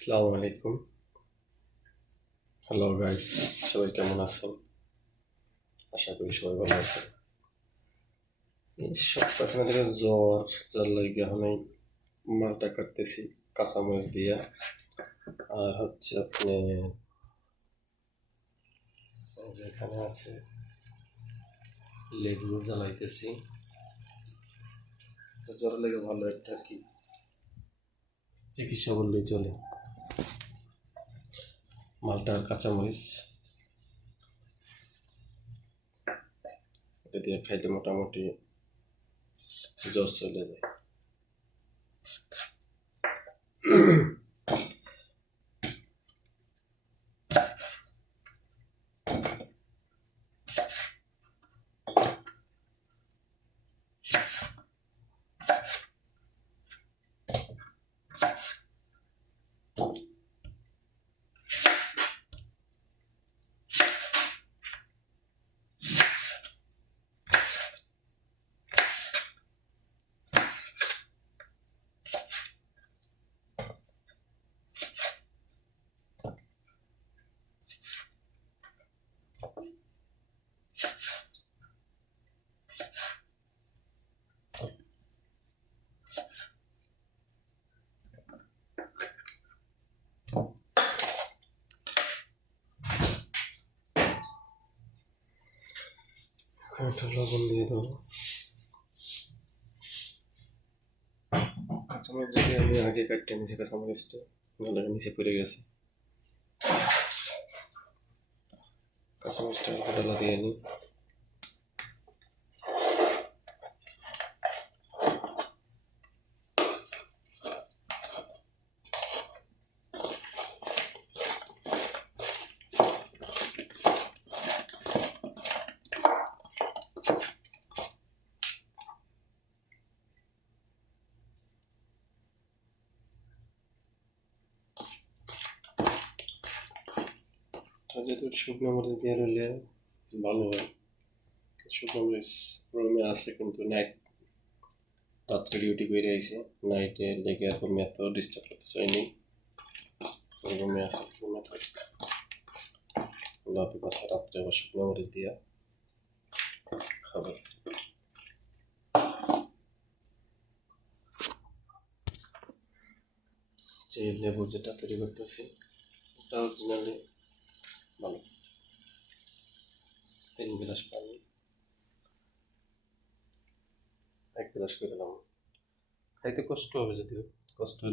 আসসালামু আলাইকুম। Hello guys, সবাই কেমন আছেন? আশা করি সবাই ভালো আছেন। এই সপ্তাহখানে থেকে জ্বর জ্বর লাগে, এখন এই মালটা কাটতেছি কাঁচামরিচ দিয়া। আর হচ্ছে আপনি যেখানে আছে লেবু জ্বালাইতেছি। জ্বর লেগে ভালো একটা আর কি চিকিৎসা বললেই চলে। মালটা আর কাঁচামরিচ এটা দিয়ে খাইলে মোটামুটি জ্বর চলে যায়। একটা লবণ দিয়ে দেবো। কাঁচামরিচ যদি আমি আগে কাটতে নিয়েছি, কাঁচামরিচটা নাহলে নিচে পড়ে গেছে। কাঁচামরিচটা হালকা ডালা দিয়ে নিই। যেহেতু শুকনো মরিচ দিয়ে রইলে ভালো হয়। শুকনো মরিচ রুমে আছে, কিন্তু নাইট রাত্রে ডিউটি করে আইছে, নাইটে লেগে আমি এত ডিস্টার্ব করতে চাইনি। রুমে আছে, রুমে থাক। রাতে বাসা রাত্রে আবার শুকনো মরিচ দিয়া খাবে। যে লেবু যেটা তৈরি করতেছি এটা অরিজিনালি ভালো। 3 গ্লাস পানি, 1 গ্লাস করে নাম। খাইতে কষ্ট হবে, যদিও কষ্ট